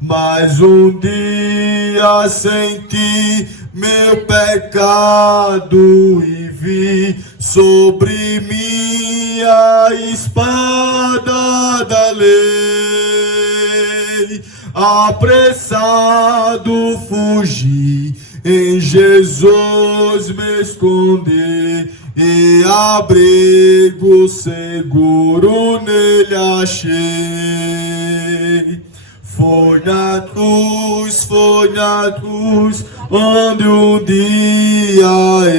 Mas um dia senti meu pecado e vi sobre minha espada da lei. Apressado fugi, em Jesus me escondi, e abrigo seguro nele achei. Foi na cruz, onde um dia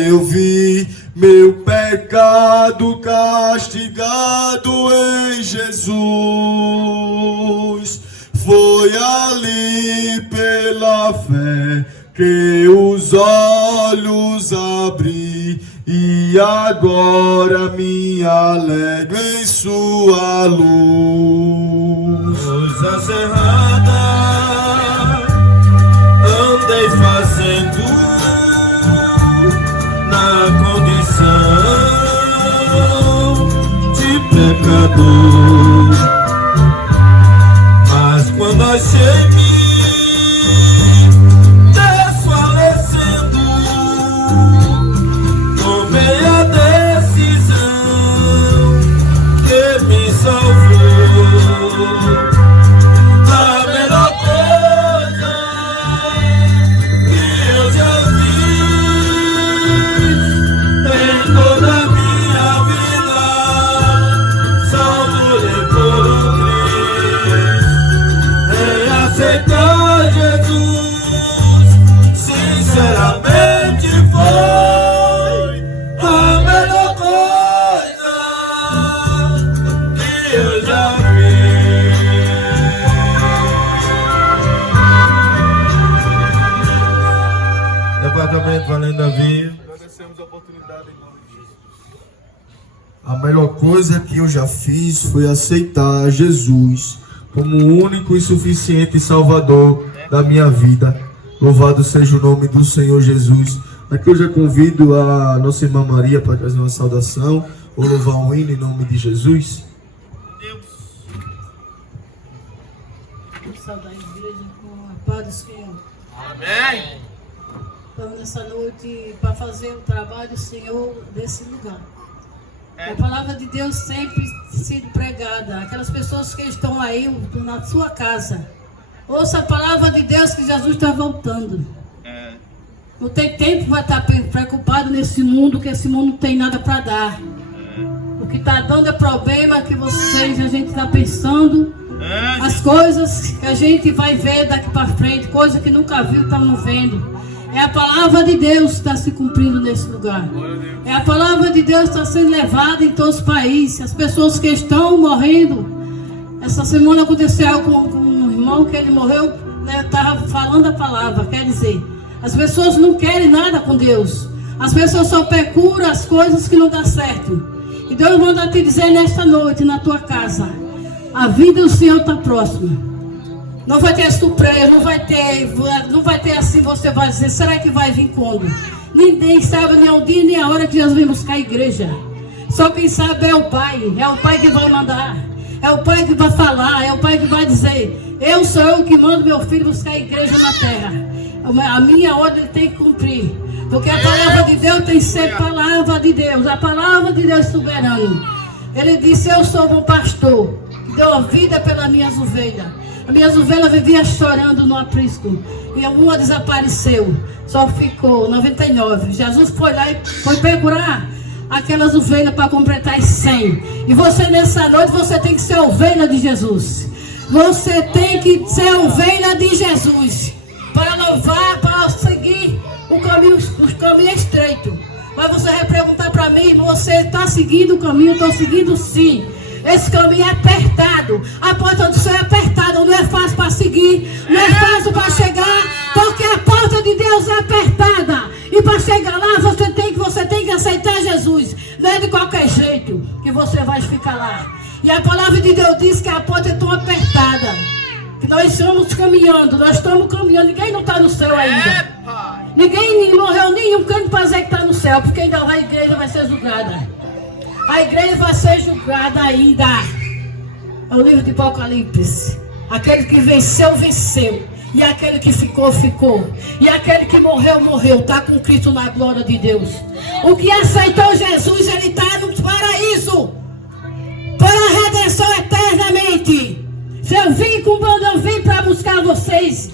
eu vi meu pecado castigado em Jesus. Foi ali pela fé que os olhos abri, e agora me alegro em sua luz. Coisa cerrada andei fazendo na condição de pecador, mas quando achei-me desfalecendo, tomei a decisão que me salvou. Sinceramente foi a melhor coisa que eu já vi. Departamento Valendo Davi, agradecemos a oportunidade em nome de Jesus. A melhor coisa que eu já fiz foi aceitar Jesus como o único e suficiente Salvador da minha vida. Louvado seja o nome do Senhor Jesus. Aqui eu já convido a nossa irmã Maria para trazer uma saudação ou louvar um hino em nome de Jesus. Vamos saudar a igreja com a paz do Senhor. amém. Estamos nessa noite para fazer o trabalho do Senhor nesse lugar. A palavra de Deus sempre sendo pregada. Aquelas pessoas que estão aí na sua casa, ouça a palavra de Deus que Jesus está voltando. Não tem tempo para estar preocupado nesse mundo, que esse mundo não tem nada para dar. O que está dando é problema que a gente está pensando. As coisas que a gente vai ver daqui para frente, coisas que nunca viu, estamos vendo. É a palavra de Deus que está se cumprindo nesse lugar. É a palavra de Deus que está sendo levada em todos os países. As pessoas que estão morrendo. Essa semana aconteceu algo com um irmão que ele morreu, né, estava falando a palavra. Quer dizer, as pessoas não querem nada com Deus. As pessoas só procuram as coisas que não dão certo. E Deus manda te dizer nesta noite, na tua casa, a vida do Senhor está próxima. Não vai ter surpresa, não vai ter assim, você vai dizer, será que vai vir quando? Ninguém sabe nem o dia nem a hora que Jesus vem buscar a igreja. Só quem sabe é o Pai que vai mandar, é o Pai que vai falar, é o Pai que vai dizer, eu sou eu que mando meu filho buscar a igreja na terra. A minha ordem ele tem que cumprir, porque a palavra de Deus tem que ser palavra de Deus, a palavra de Deus soberano. Ele disse, eu sou um pastor, que deu a vida pelas minhas ovelhas. As minhas ovelhas viviam chorando no aprisco. E uma desapareceu. Só ficou 99. Jesus foi lá e foi procurar aquelas ovelhas para completar as 100. E você nessa noite, você tem que ser ovelha de Jesus. Você tem que ser ovelha de Jesus. Para louvar, para seguir o caminho estreito. Mas você vai perguntar para mim, você está seguindo o caminho? Estou seguindo sim. Esse caminho é apertado. A porta do céu é apertada. Não é fácil para seguir. Não é fácil para chegar. Porque a porta de Deus é apertada. E para chegar lá, você tem que aceitar Jesus. Não é de qualquer jeito que você vai ficar lá. E a palavra de Deus diz que a porta é tão apertada. Que nós estamos caminhando. Ninguém não está no céu ainda. Ninguém morreu nenhum canto para dizer que está no céu. Porque ainda a igreja vai ser julgada. A igreja vai ser julgada ainda. É o livro de Apocalipse. Aquele que venceu, venceu. E aquele que ficou, ficou. E aquele que morreu, morreu. Está com Cristo na glória de Deus. O que aceitou Jesus, ele está no paraíso. Para a redenção eternamente. Eu vim para buscar vocês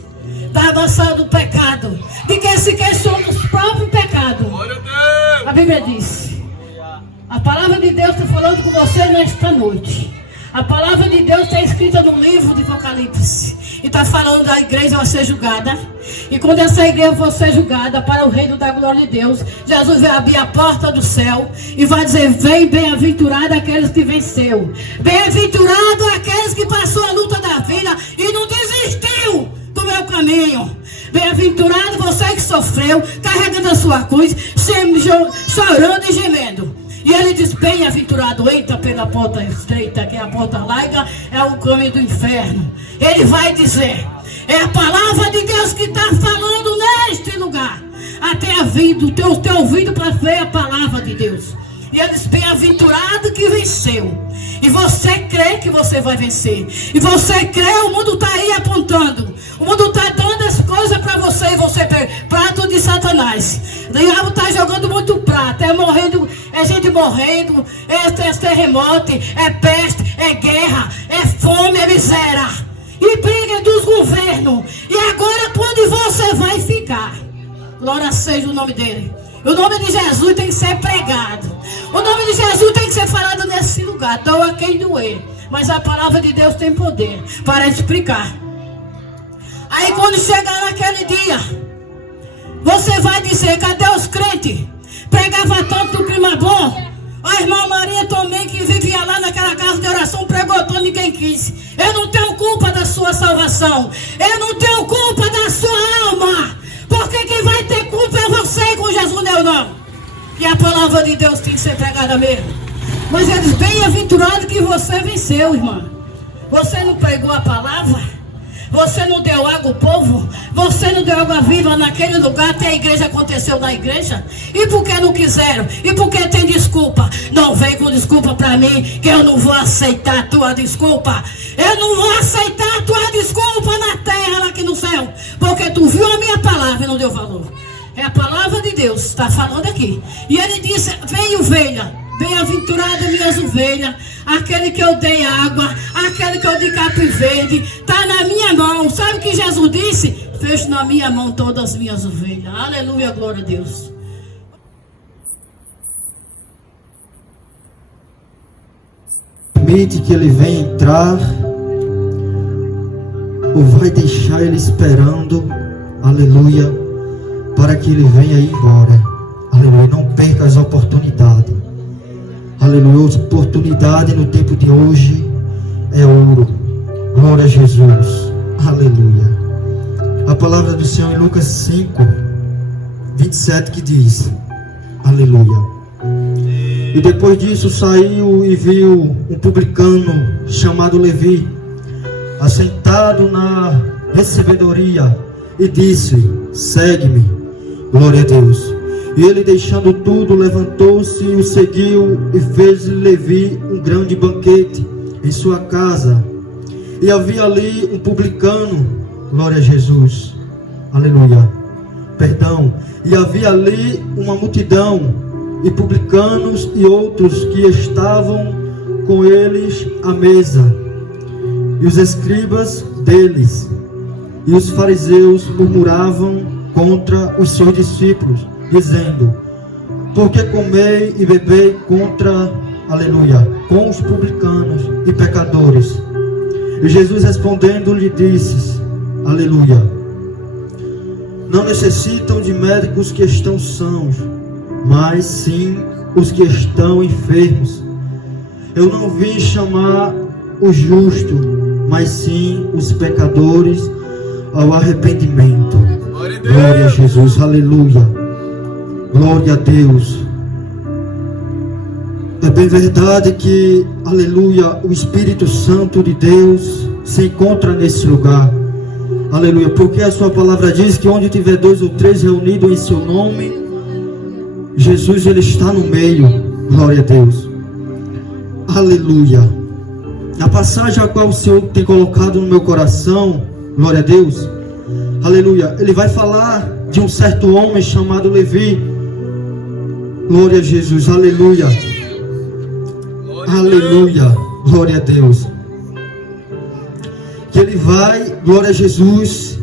da avançada do pecado. De que se queixam dos próprios pecados. A Bíblia diz. A palavra de Deus está falando com você nesta noite. A palavra de Deus está escrita no livro de Apocalipse. E está falando da igreja vai ser julgada. E quando essa igreja for ser julgada para o reino da glória de Deus, Jesus vai abrir a porta do céu e vai dizer: vem, bem-aventurado aqueles que venceu. Bem-aventurado aqueles que passou a luta da vida e não desistiu do meu caminho. Bem-aventurado você que sofreu, carregando a sua cruz, chorando e gemendo. E ele diz: bem-aventurado, entra pela porta estreita, que é a porta larga, é o caminho do inferno. Ele vai dizer, é a palavra de Deus que está falando neste lugar. Até a vida, o teu ouvido para ver a palavra de Deus. E ele diz: bem-aventurado que venceu. E você crê que você vai vencer. E você crê, o mundo está aí apontando. O mundo está dando as coisas para você e você prato de Satanás. O diabo está jogando muito prato. É morrendo, é gente morrendo, é terremoto, é peste, é guerra, é fome, é miséria. E briga dos governos. E agora onde você vai ficar? Glória seja o nome dele. O nome de Jesus tem que ser pregado. O nome de Jesus tem que ser falado nesse lugar. Doa quem doer. Mas a palavra de Deus tem poder para explicar. Aí quando chegar naquele dia, você vai dizer: cadê os crentes? Pregava tanto do clima bom. A irmã Maria também, que vivia lá naquela casa de oração, pregou tanto, ninguém quis. Eu não tenho culpa da sua salvação. Eu não tenho culpa da sua alma. Porque quem vai ter culpa é você com Jesus, não. E a palavra de Deus tem que ser pregada mesmo. Mas ele diz: bem-aventurado que você venceu, irmã. Você não pregou a palavra? Você não deu água ao povo? Você não deu água viva naquele lugar? Até a igreja aconteceu na igreja? E por que não quiseram? E por que tem desculpa? Não vem com desculpa para mim, que eu não vou aceitar a tua desculpa. Eu não vou aceitar a tua desculpa na terra, lá aqui no céu. Porque tu viu a minha palavra e não deu valor. É a palavra de Deus, está falando aqui. E ele disse: vem ovelha, bem-aventurado minhas ovelhas, aquele que eu dei água, aquele que eu dei capim verde, está na minha mão. Sabe o que Jesus disse? Fecho na minha mão todas as minhas ovelhas. Aleluia, glória a Deus. Permite que ele venha entrar, ou vai deixar ele esperando, aleluia, para que ele venha ir embora. Aleluia, não perca as oportunidades. Aleluia, oportunidade no tempo de hoje é ouro. Glória a Jesus. Aleluia. A palavra do Senhor em Lucas 5, 27 que diz: aleluia. E depois disso saiu e viu um publicano chamado Levi, assentado na recebedoria, e disse: segue-me. Glória a Deus. E ele, deixando tudo, levantou-se e o seguiu, e fez-lhe Levi um grande banquete em sua casa. E havia ali um publicano. Glória a Jesus. Aleluia. Perdão. E havia ali uma multidão, e publicanos e outros que estavam com eles à mesa, e os escribas deles e os fariseus murmuravam contra os seus discípulos, dizendo: por que comei e bebei aleluia, com os publicanos e pecadores? E Jesus respondendo lhe disse: aleluia, não necessitam de médicos que estão sãos, mas sim os que estão enfermos. Eu não vim chamar os justos, mas sim os pecadores ao arrependimento. Glória a Jesus, aleluia. Glória a Deus. É bem verdade que, aleluia, o Espírito Santo de Deus se encontra nesse lugar. Aleluia, porque a sua palavra diz que onde tiver 2 ou 3 reunidos em seu nome, Jesus, ele está no meio. Glória a Deus. Aleluia. a passagem a qual o Senhor tem colocado no meu coração, glória a Deus, aleluia, ele vai falar de um certo homem chamado Levi, glória a Jesus, aleluia, aleluia, glória a Deus, que ele vai, glória a Jesus,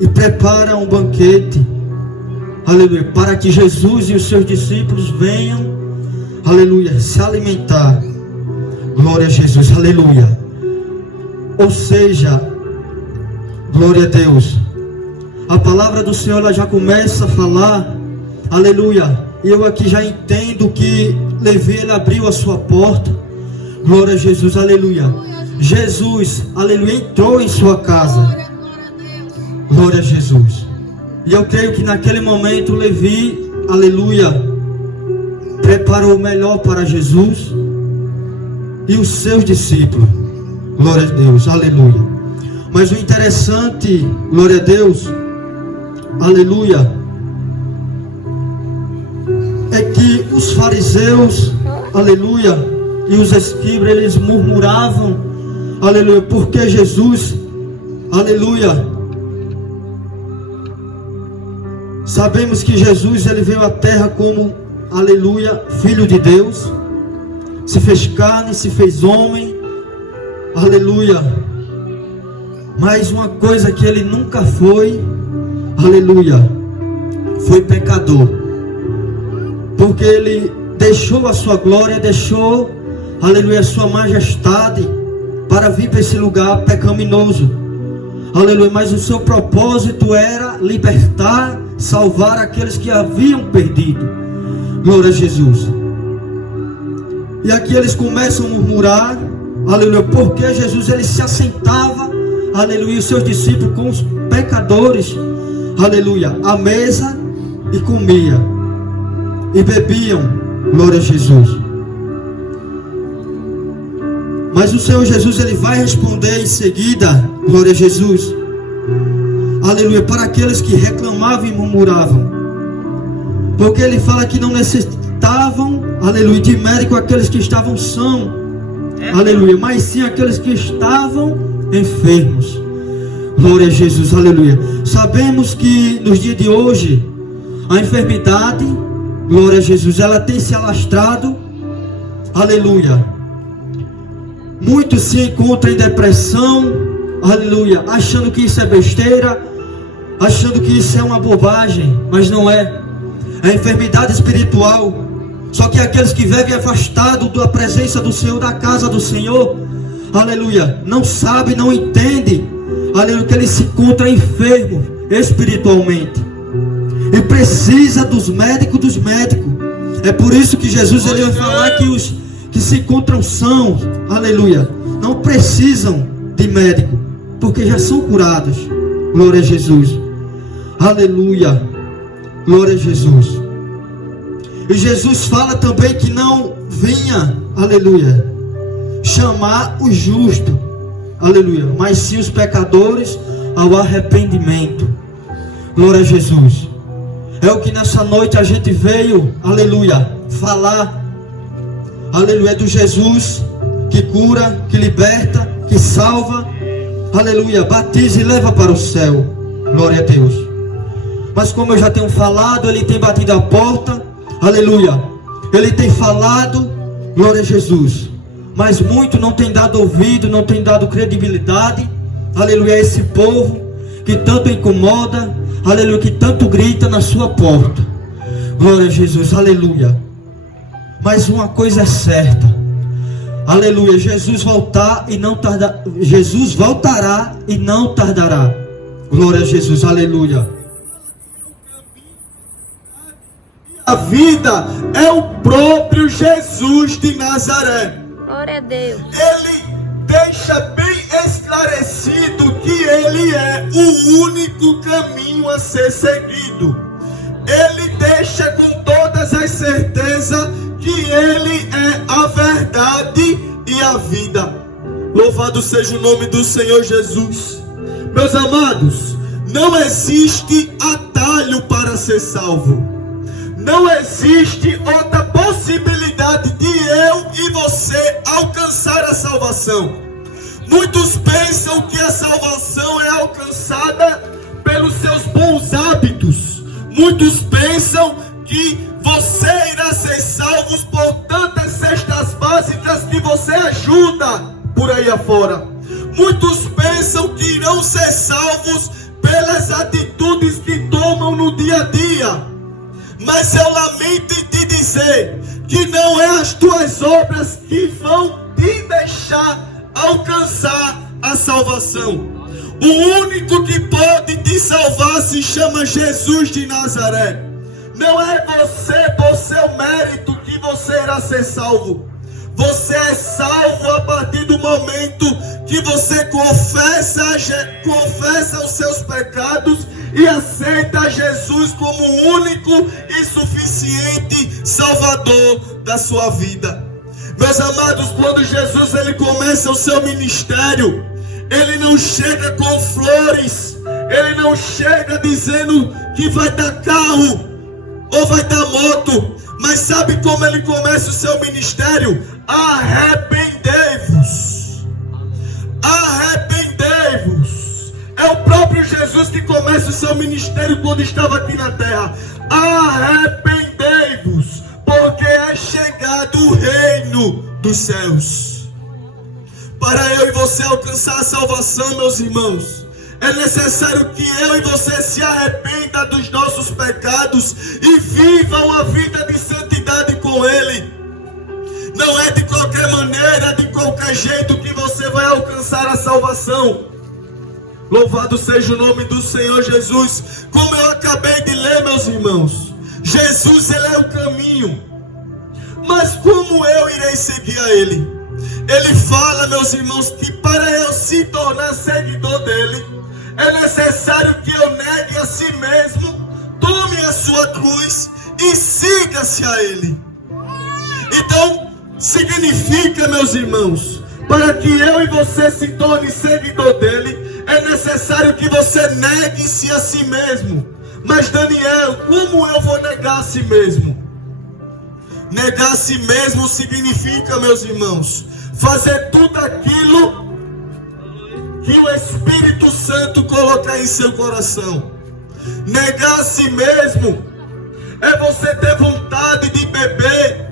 e prepara um banquete, aleluia, para que Jesus e os seus discípulos venham, aleluia, se alimentar, glória a Jesus, aleluia. Ou seja, glória a Deus, a palavra do Senhor ela já começa a falar, aleluia, e eu aqui já entendo que Levi, ele abriu a sua porta, glória a Jesus, aleluia. Jesus, aleluia, entrou em sua casa, glória a Jesus. E eu creio que naquele momento Levi, aleluia, preparou o melhor para Jesus e os seus discípulos, glória a Deus, aleluia. Mas o interessante, glória a Deus, aleluia, é que os fariseus, aleluia, e os escribas, eles murmuravam, aleluia, porque Jesus, aleluia, sabemos que Jesus, ele veio à terra como, aleluia, Filho de Deus, se fez carne, se fez homem, aleluia, mas uma coisa que ele nunca foi, aleluia, foi pecador, porque ele deixou a sua glória, deixou, aleluia, a sua majestade, para vir para esse lugar pecaminoso, aleluia, mas o seu propósito era libertar, salvar aqueles que haviam perdido, glória a Jesus. E aqui eles começam a murmurar, aleluia, porque Jesus, ele se assentava, aleluia, e os seus discípulos com os pecadores, aleluia, à mesa, e comia, e bebiam, glória a Jesus. Mas o Senhor Jesus, ele vai responder em seguida, glória a Jesus, aleluia, para aqueles que reclamavam e murmuravam, porque ele fala que não necessitavam, aleluia, de médico aqueles que estavam sãos, aleluia, mas sim aqueles que estavam enfermos, glória a Jesus, aleluia. Sabemos que nos dias de hoje, a enfermidade, glória a Jesus, ela tem se alastrado, aleluia. Muitos se encontram em depressão, aleluia, achando que isso é besteira, achando que isso é uma bobagem, mas não é. É enfermidade espiritual. Só que aqueles que vivem afastados da presença do Senhor, da casa do Senhor, aleluia, não sabem, não entendem, aleluia, que ele se encontra enfermo espiritualmente e precisa dos médicos. É por isso que Jesus, ele vai falar que os que se encontram sãos, aleluia, não precisam de médico, porque já são curados, glória a Jesus, aleluia, glória a Jesus. E Jesus fala também que não vinha, aleluia, chamar o justo, aleluia, mas sim os pecadores ao arrependimento, glória a Jesus. É o que nessa noite a gente veio, aleluia, falar, aleluia, do Jesus que cura, que liberta, que salva, aleluia, batiza e leva para o céu, glória a Deus. Mas como eu já tenho falado, ele tem batido a porta, aleluia, ele tem falado, glória a Jesus, mas muito não tem dado ouvido, não tem dado credibilidade, aleluia, a esse povo que tanto incomoda, aleluia, que tanto grita na sua porta, glória a Jesus, aleluia. Mas uma coisa é certa, aleluia, Jesus voltará e não tardará, glória a Jesus, aleluia. A vida é o próprio Jesus de Nazaré. Glória a Deus. Ele deixa bem esclarecido que ele é o único caminho a ser seguido. Ele deixa com todas as certezas que ele é a verdade e a vida. Louvado seja o nome do Senhor Jesus. Meus amados, não existe atalho para ser salvo. Não existe outra possibilidade de eu e você alcançar a salvação. Muitos pensam que a salvação é alcançada pelos seus bons hábitos. Muitos pensam que você irá ser salvo por tantas cestas básicas que você ajuda por aí afora. Muitos pensam que irão ser salvos pelas atitudes que tomam no dia a dia. Mas eu lamento em te dizer que não é as tuas obras que vão te deixar alcançar a salvação. O único que pode te salvar se chama Jesus de Nazaré. Não é você por seu mérito que você irá ser salvo. Você é salvo a partir do momento que você confessa os seus pecados e aceita Jesus como o único e suficiente Salvador da sua vida. Meus amados, quando Jesus ele começa o seu ministério, ele não chega com flores, ele não chega dizendo que vai dar carro ou vai dar moto, mas sabe como ele começa o seu ministério? Arrependei-vos. Arrependei-vos. É o próprio Jesus que começa o seu ministério quando estava aqui na terra. Arrependei-vos, porque é chegado o reino dos céus. Para eu e você alcançar a salvação, meus irmãos, é necessário que eu e você se arrependa dos nossos pecados e viva uma vida de santidade com Ele. Não é de qualquer maneira, de qualquer jeito que você vai alcançar a salvação. Louvado seja o nome do Senhor Jesus. Como eu acabei de ler, meus irmãos, Jesus ele é o caminho. Mas como eu irei seguir a Ele? Ele fala, meus irmãos, que para eu se tornar seguidor dele, é necessário que eu negue a si mesmo, tome a sua cruz e siga-se a Ele. Então, significa, meus irmãos, para que eu e você se torne seguidor dele, é necessário que você negue-se a si mesmo. Mas Daniel, como eu vou negar a si mesmo? Negar a si mesmo significa, meus irmãos, fazer tudo aquilo que o Espírito Santo colocar em seu coração. Negar a si mesmo é você ter vontade de beber,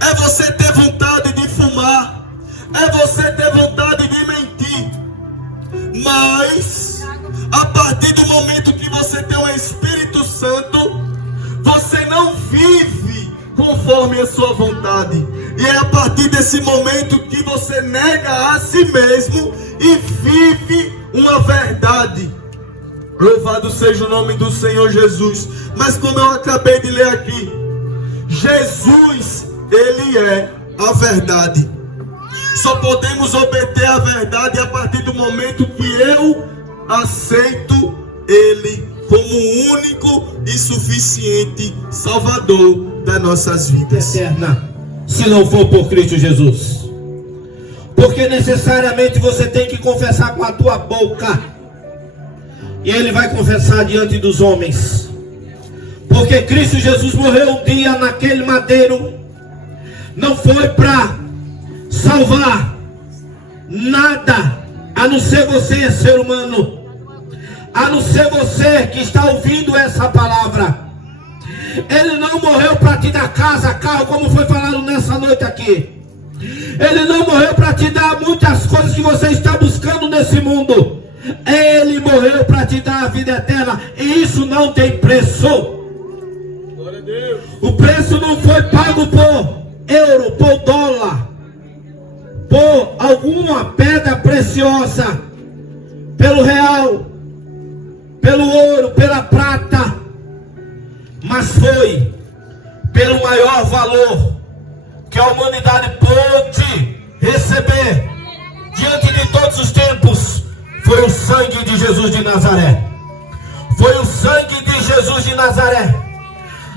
é você ter vontade de fumar, é você ter vontade de mentir. Mas a partir do momento que você tem o Espírito Santo, você não vive conforme a sua vontade. E é a partir desse momento que você nega a si mesmo e vive uma verdade. Louvado seja o nome do Senhor Jesus. Mas como eu acabei de ler aqui, Jesus, Ele é a verdade. Só podemos obter a verdade a partir do momento que eu aceito Ele como o único e suficiente Salvador das nossas vidas. Eterna, se não for por Cristo Jesus. Porque necessariamente você tem que confessar com a tua boca, e Ele vai confessar diante dos homens. Porque Cristo Jesus morreu um dia naquele madeiro, não foi para salvar nada, a não ser você, ser humano, a não ser você que está ouvindo essa palavra. Ele não morreu para te dar casa, carro, como foi falado nessa noite aqui. Ele não morreu para te dar muitas coisas que você está buscando nesse mundo. Ele morreu para te dar a vida eterna, e isso não tem preço. Glória a Deus. O preço não foi pago por euro, por dólar, por alguma pedra preciosa, pelo real, pelo ouro, pela prata, mas foi pelo maior valor que a humanidade pôde receber diante de todos os tempos. Foi o sangue de Jesus de Nazaré. Foi o sangue de Jesus de Nazaré.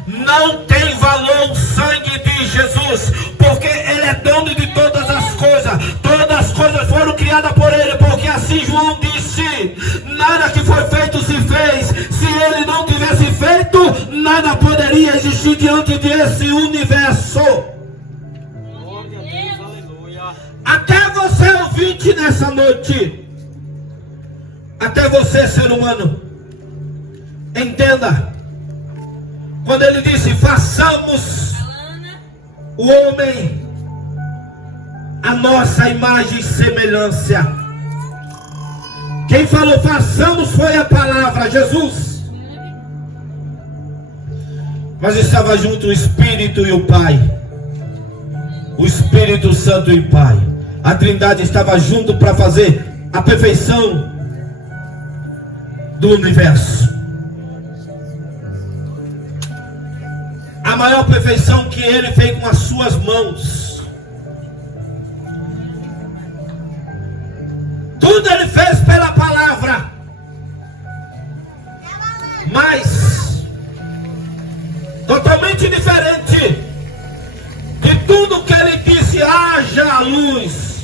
Não tem valor o sangue de Jesus, porque Ele é dono de todas as coisas. Todas as coisas foram criadas por Ele, porque assim João disse: nada que foi feito se fez. Se Ele não tivesse feito, nada poderia existir diante desse universo. Até você, ouvinte nessa noite, até você, ser humano, entenda, quando ele disse: façamos o homem a nossa imagem e semelhança. Quem falou façamos foi a palavra, Jesus. Mas estava junto o Espírito e o Pai, o Espírito Santo e o Pai. A Trindade estava junto para fazer a perfeição do universo. A maior perfeição que ele fez com as suas mãos. Tudo ele fez pela palavra. Mas totalmente diferente de tudo que ele disse: haja luz,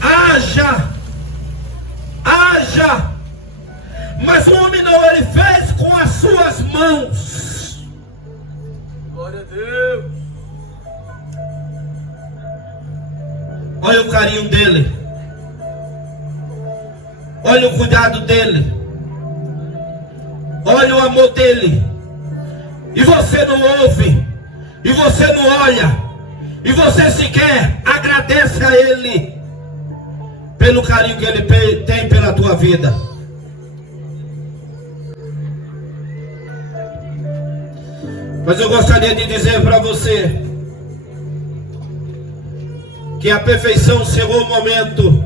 haja. Mas o homem não, ele fez com as suas mãos. Glória a Deus. Olha o carinho dele, olha o cuidado dele, olha o amor dele. E você não ouve, e você não olha, e você sequer agradece a ele pelo carinho que ele tem pela tua vida. Mas eu gostaria de dizer para você que a perfeição chegou o momento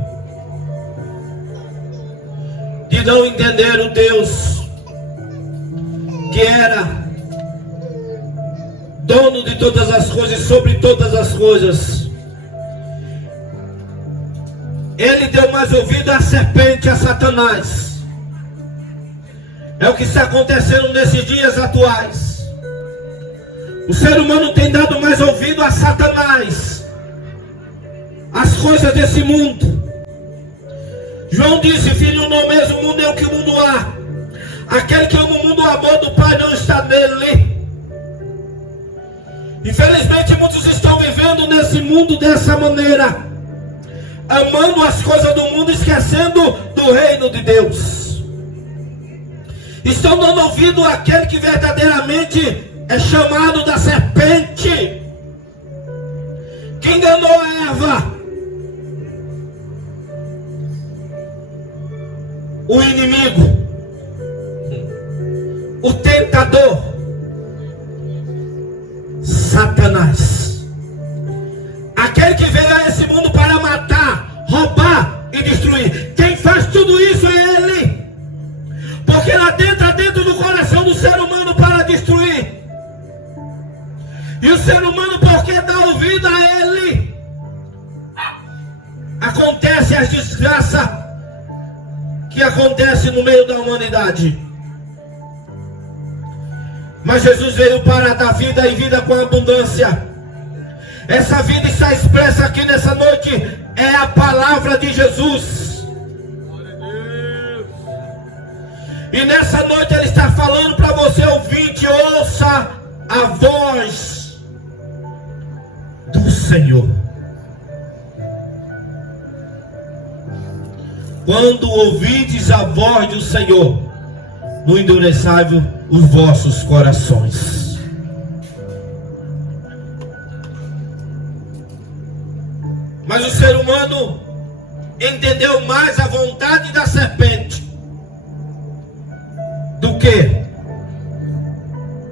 de não entender o Deus que era dono de todas as coisas e sobre todas as coisas. Ele deu mais ouvido à serpente, a Satanás. É o que está acontecendo nesses dias atuais. O ser humano tem dado mais ouvido a Satanás, as coisas desse mundo. João disse: filho, no mesmo mundo é o que o mundo há. Aquele que ama o mundo, o amor do Pai não está nele. Infelizmente muitos estão vivendo nesse mundo dessa maneira, amando as coisas do mundo, esquecendo do reino de Deus. Estão dando ouvido àquele que verdadeiramente é chamado da serpente, que enganou a Eva. O inimigo, o tentador, Satanás, aquele que veio a esse mundo para matar, roubar e destruir. Quem faz tudo isso é ele, porque lá dentro do coração do ser humano para destruir. E o ser humano, porque dá ouvido a ele, acontece as desgraças que acontecem no meio da humanidade. Mas Jesus veio para dar vida e vida com abundância. Essa vida está expressa aqui nessa noite, é a palavra de Jesus. E nessa noite ele está falando para você, ouvinte: ouça a voz do Senhor. Quando ouvides a voz do Senhor, não endureçai os vossos corações. Mas o ser humano entendeu mais a vontade da serpente do que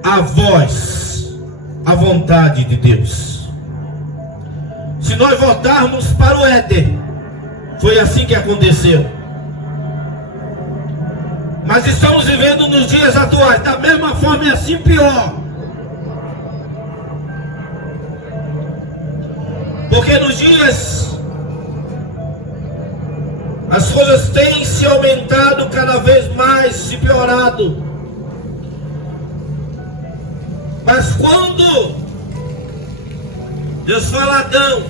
a voz, a vontade de Deus. Se nós voltarmos para o Éden, foi assim que aconteceu. Mas estamos vivendo nos dias atuais da mesma forma, e assim pior. Porque nos dias as coisas têm se aumentado cada vez mais, se piorado. Mas quando Deus fala a Adão,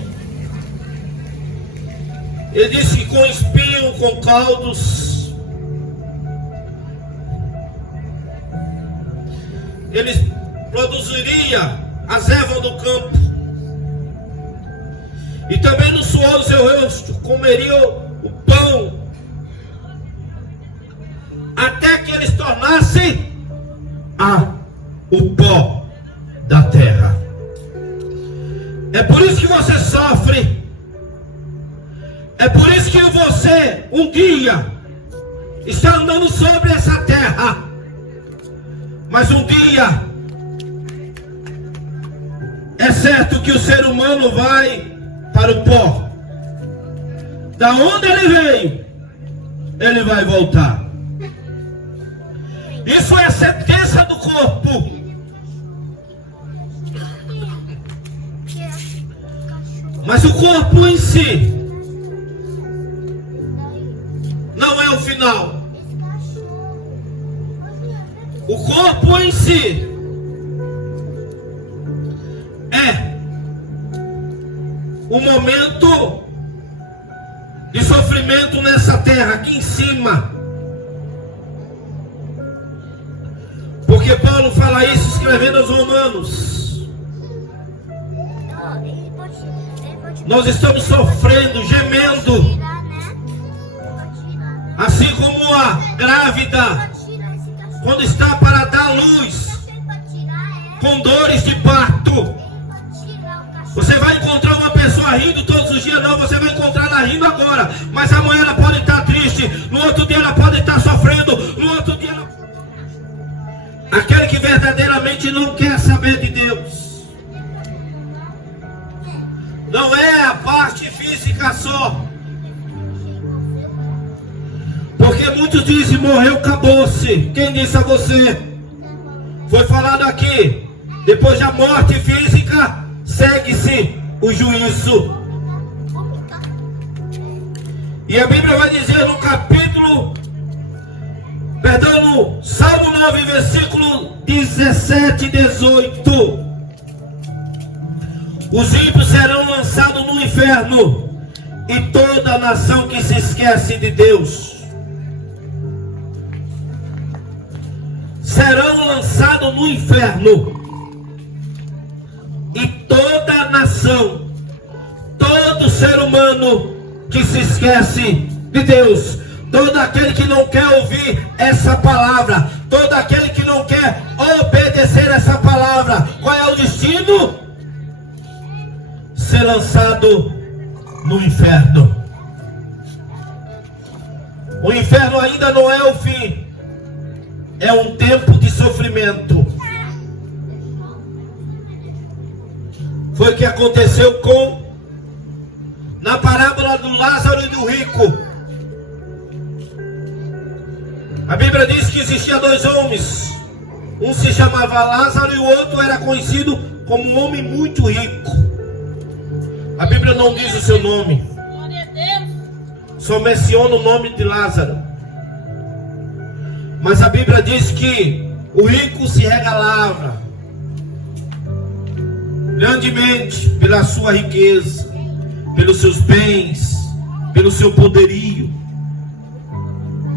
ele disse que com espinho, com caldos, ele produziria as ervas do campo. e também no suor do seu rosto comeriam o pão, até que eles tornassem o pó da terra. É por isso que você sofre. É por isso que você um dia está andando sobre essa terra, mas um dia é certo que o ser humano vai para o pó. Da onde ele veio, ele vai voltar. Isso é a sentença do corpo. Mas o corpo em si não é o final. O corpo em si é um momento de sofrimento nessa terra, aqui em cima. Porque Paulo fala isso escrevendo aos Romanos. Nós estamos sofrendo, gemendo, assim como a grávida, quando está para dar luz, com dores de parto. Você vai encontrar uma pessoa rindo todos os dias? Não, você vai encontrar ela rindo agora, mas amanhã ela pode estar triste, no outro dia ela pode estar sofrendo, no outro dia ela... Aquele que verdadeiramente não quer saber de Deus, não é a parte física só. Porque muitos dizem, morreu, acabou-se. Quem disse a você? Foi falado aqui, depois da morte física, segue-se o juízo. E a Bíblia vai dizer no no Salmo 9, versículo 17 e 18: os ímpios serão lançados no inferno, e toda nação que se esquece de Deus serão lançados no inferno. E toda nação, todo ser humano que se esquece de Deus, todo aquele que não quer ouvir essa palavra, todo aquele que não quer obedecer essa palavra, qual é o destino? Ser lançado no inferno. O inferno ainda não é o fim, é um tempo de sofrimento. Foi o que aconteceu na parábola do Lázaro e do rico. A Bíblia diz que existia dois homens, um se chamava Lázaro e o outro era conhecido como um homem muito rico. A Bíblia não diz o seu nome, só menciona o nome de Lázaro. Mas a Bíblia diz que o rico se regalava grandemente pela sua riqueza, pelos seus bens, pelo seu poderio,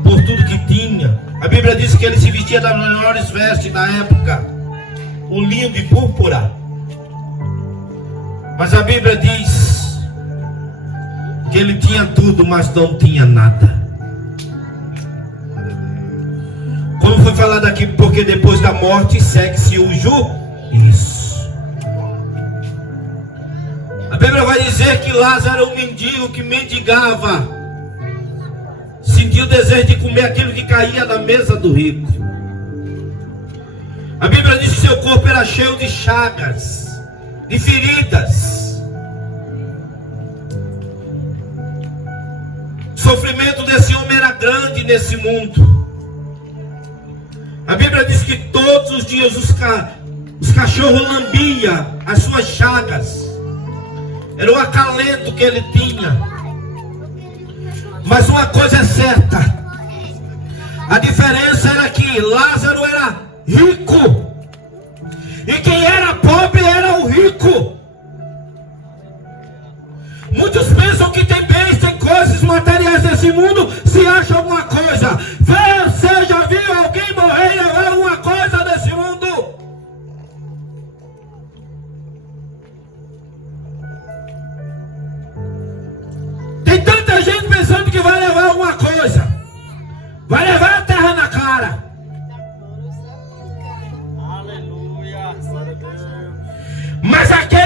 por tudo que tinha. A Bíblia diz que ele se vestia das melhores vestes da época, um linho de púrpura. Mas a Bíblia diz que ele tinha tudo, mas não tinha nada. Como foi falado aqui, porque depois da morte segue-se o juízo. A Bíblia vai dizer que Lázaro era um mendigo que mendigava, sentiu o desejo de comer aquilo que caía da mesa do rico. A Bíblia diz que seu corpo era cheio de chagas, de feridas. O sofrimento desse homem era grande nesse mundo. A Bíblia diz que todos os dias os cachorros lambiam as suas chagas. Era o acalento que ele tinha. Mas uma coisa é certa, a diferença era que Lázaro era rico, e quem era pobre era o rico. Muitos pensam que tem bens, tem coisas materiais desse mundo, se acha alguma coisa. Você já viu alguém morrer e levar alguma coisa desse mundo?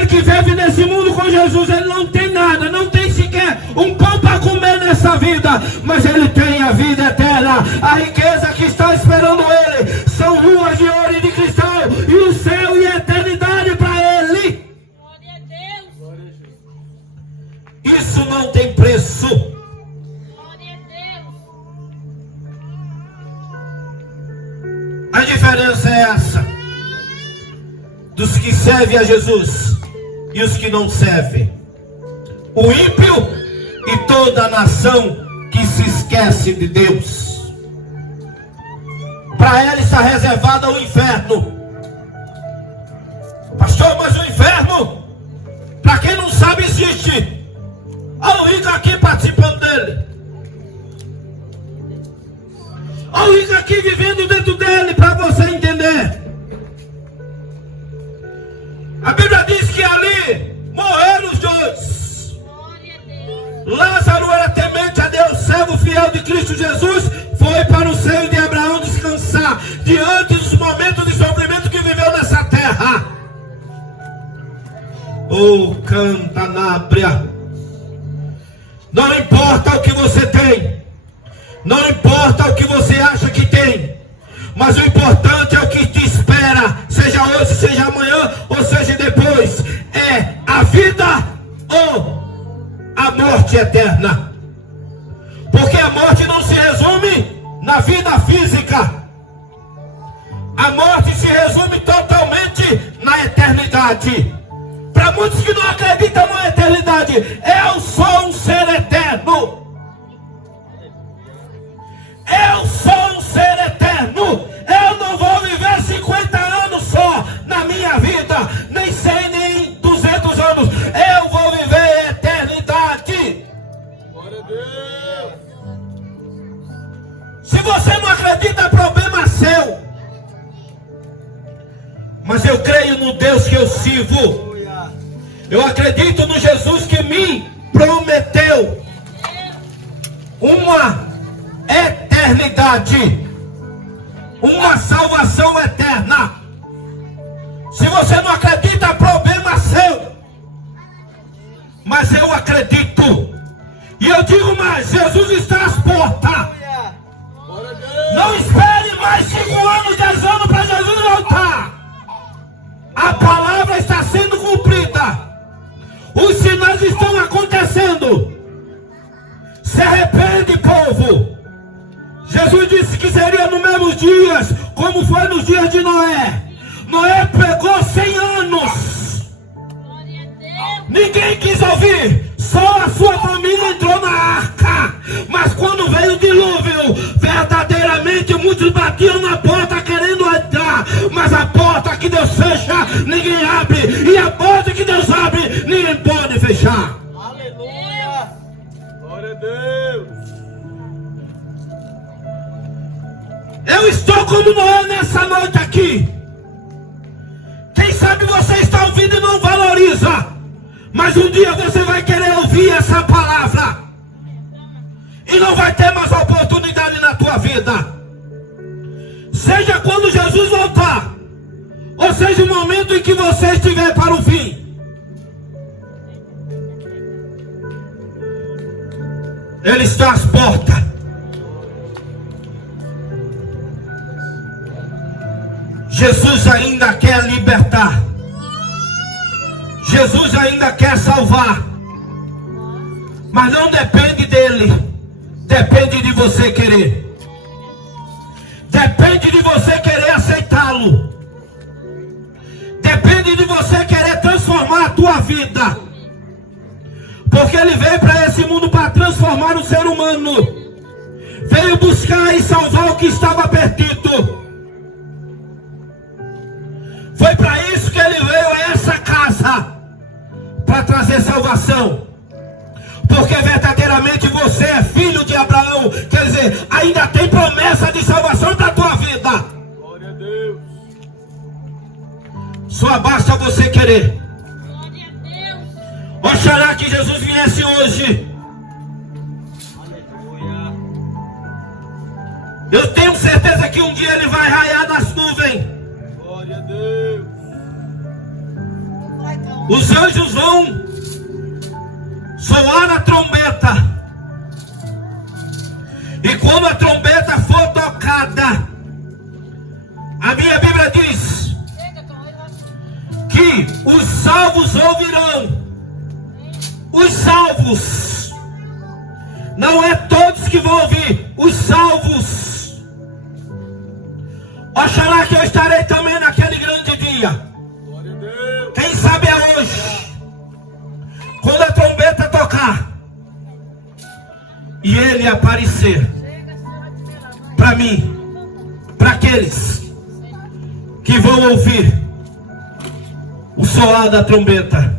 que vive nesse mundo com Jesus, ele não tem nada, não tem sequer um pão para comer nessa vida, mas ele tem a vida eterna. A riqueza que está esperando ele são ruas de ouro e de cristal, e o céu e a eternidade para ele. Glória a Deus. Isso não tem preço. Glória a Deus. A diferença é essa: dos que servem a Jesus e os que não servem. O ímpio e toda a nação que se esquece de Deus. Para ela está reservado o inferno. Pastor, mas o inferno, para quem não sabe, existe. Olha o rico aqui participando dele. Olha o rico aqui vivendo dentro dele, para você entender. A Bíblia diz que ali morreram os dois. Glória a Deus. Lázaro era temente a Deus, servo fiel de Cristo Jesus, foi para o seio de Abraão descansar diante dos momentos de sofrimento que viveu nessa terra. Oh, canta nábria. Não importa o que você tem, não importa o que você acha que tem, mas o importante é o que te espera, seja hoje, seja amanhã, ou seja depois. É a vida ou a morte eterna. Porque a morte não se resume na vida física. A morte se resume totalmente na eternidade. Para muitos que não acreditam na eternidade, eu sou um ser eterno. Eu sou um ser eterno. Eu não vou viver 50 anos só na minha vida, nem 100, nem 200 anos. Eu vou viver a eternidade. Glória a Deus. Se você não acredita, é problema seu. Mas eu creio no Deus que eu sirvo. Eu acredito no Jesus que me prometeu uma eternidade, uma salvação eterna. Se você não acredita, é problema seu. Mas eu acredito. E eu digo mais: Jesus está às portas. Não espere mais 5 anos, 10 anos para Jesus voltar. A palavra está sendo cumprida. Os sinais estão acontecendo. Se arrepende, povo. Jesus disse que seria nos mesmos dias, como foi nos dias de Noé. Noé pregou 100 anos. Glória a Deus. Ninguém quis ouvir. Só a sua família entrou na arca. Mas quando veio o dilúvio, verdadeiramente muitos batiam na porta querendo entrar. Mas a porta que Deus fecha, ninguém abre. E a porta que Deus abre, ninguém pode fechar. Aleluia. Glória a Deus. Eu estou como Noé nessa noite aqui. Quem sabe você está ouvindo e não valoriza. Mas um dia você vai querer ouvir essa palavra. E não vai ter mais oportunidade na tua vida. Seja quando Jesus voltar, ou seja o momento em que você estiver para o fim. Ele está às portas. Jesus ainda quer libertar. Jesus ainda quer salvar. Mas não depende dele. Depende de você querer. Depende de você querer aceitá-lo. Depende de você querer transformar a tua vida. Porque ele veio para esse mundo para transformar o ser humano. Veio buscar e salvar o que estava perdido. Foi para isso que ele veio a essa casa, para trazer salvação. Porque verdadeiramente você é filho de Abraão. Quer dizer, ainda tem promessa de salvação para a tua vida. Glória a Deus. Só basta você querer. Glória a Deus. Oxalá que Jesus viesse hoje. Aleluia. Eu tenho certeza que um dia ele vai raiar das nuvens. Glória a Deus. Vai, calma. Os anjos vão soar a trombeta. E quando a trombeta for tocada, a minha Bíblia diz que os salvos ouvirão. Os salvos. Não é todos que vão ouvir. Os salvos. Oxalá que eu estarei também naquele grande dia. Quem sabe é hoje. Quando a trombeta tocar e ele aparecer para mim, para aqueles que vão ouvir o soar da trombeta.